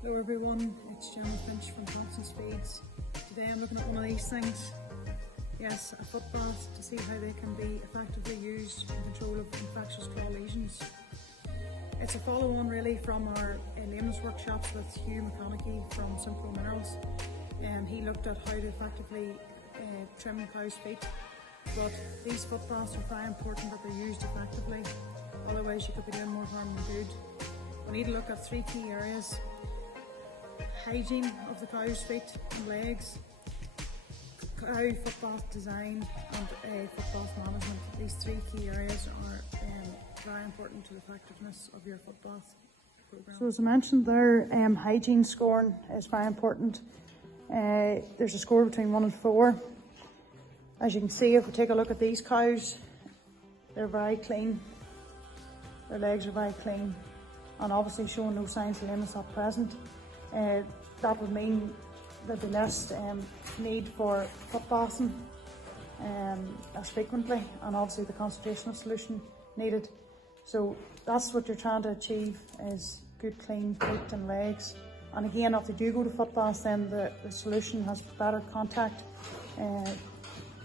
Hello everyone, it's Jemma Finch from Thompsons Feeds. Today I'm looking at one of these things. Yes, a foot bath to see how they can be effectively used in control of infectious claw lesions. It's a follow-on really from our lameness workshops with Hugh McConaughey from Simple Minerals. He looked at how to effectively trim cows' feet, but these foot baths are very important that they're used effectively, otherwise you could be doing more harm than good. We need to look at three key areas: hygiene of the cow's feet and legs, cow foot bath design, and foot bath management. These three key areas are very important to the effectiveness of your foot bath program. So as I mentioned there, hygiene scoring is very important. There's a score between 1 and 4. As you can see, if we take a look at these cows, they're very clean. Their legs are very clean and obviously showing no signs of lameness at present. That would mean there'd be less need for foot bathing as frequently, and obviously the concentration of solution needed. So that's what you're trying to achieve, is good clean feet and legs. And again, if they do go to foot baths, then the solution has better contact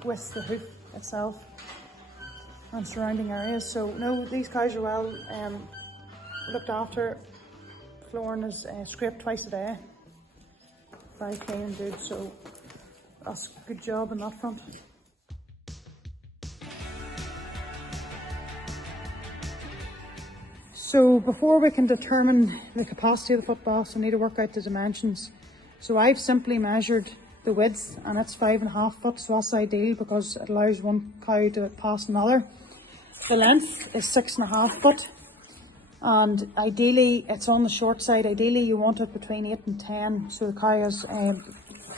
with the hoof itself and surrounding areas. So no, these cows are well looked after. Flooring is scraped twice a day. Very clean and good, so that's a good job on that front. So before we can determine the capacity of the foot baths, we need to work out the dimensions. So I've simply measured the width, and it's 5.5 foot, so that's ideal because it allows one cow to pass another. The length is 6.5 foot. And ideally, it's on the short side. Ideally, you want it between 8 and 10, so the cow has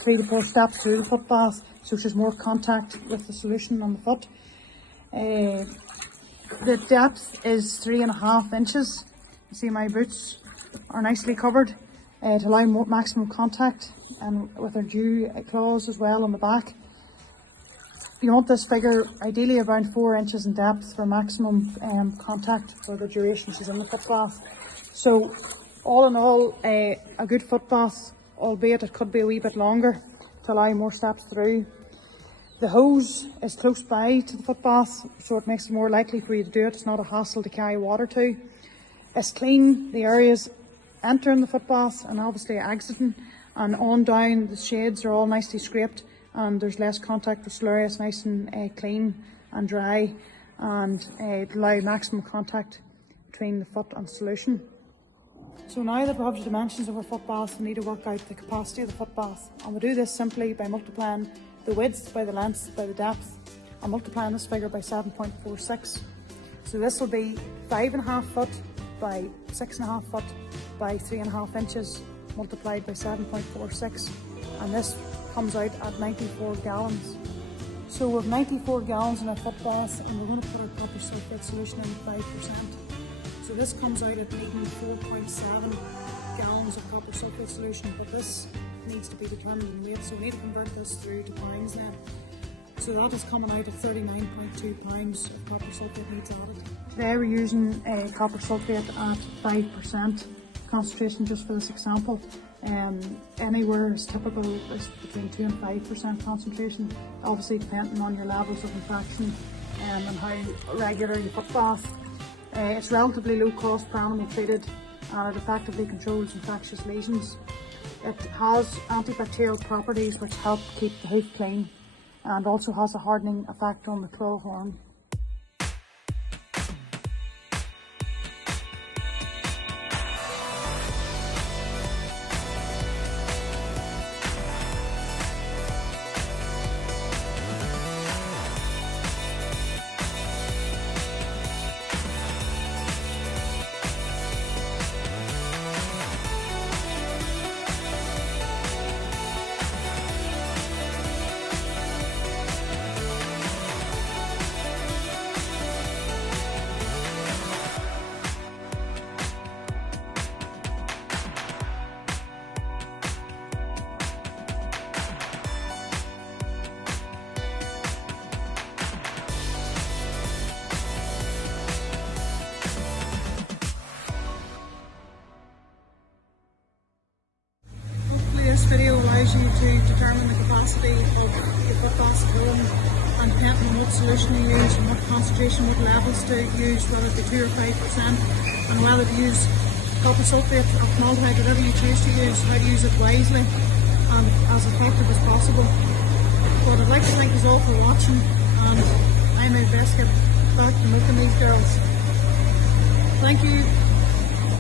3 to 4 steps through the foot bath, so there's more contact with the solution on the foot. The depth is 3.5 inches. You see my boots are nicely covered to allow more maximum contact, and with our dew claws as well on the back. You want this figure ideally around 4 inches in depth for maximum contact for the duration she's in the foot bath. So all in all, a good foot bath, albeit it could be a wee bit longer to allow more steps through. The hose is close by to the foot bath, so it makes it more likely for you to do it. It's not a hassle to carry water to. It's clean, the areas entering the foot bath and obviously exiting, and on down the shades are all nicely scraped, and there's less contact with slurry. It's nice and clean and dry, and it allows maximum contact between the foot and solution. So now that we have the dimensions of our foot bath, we need to work out the capacity of the foot bath, and we do this simply by multiplying the width by the length by the depth, and multiplying this figure by 7.46. So this will be 5.5 foot by 6.5 foot by 3.5 inches multiplied by 7.46, and this comes out at 94 gallons. So with 94 gallons in a foot bath, and we're going to put our copper sulphate solution in 5%. So this comes out at needing 4.7 gallons of copper sulphate solution, but this needs to be determined in weight, so we need to convert this through to pounds then. So that is coming out at 39.2 pounds of copper sulphate needs added. Today we're using copper sulphate at 5% concentration just for this example. Anywhere is typical is between 2 and 5% concentration, obviously depending on your levels of infection and how regular you foot bath. It's relatively low cost per animal treated, and it effectively controls infectious lesions. It has antibacterial properties which help keep the hoof clean, and also has a hardening effect on the claw horn. allows you to determine the capacity of your footbaths at home, and depending on what solution you use and what concentration, what levels to use, whether it be 2 or 5%, and whether to use copper sulphate or formaldehyde, whatever you choose to use, how to use it wisely and as effective as possible. But I'd like to thank you all for watching, and I'm my best get back to milking these girls. Thank you.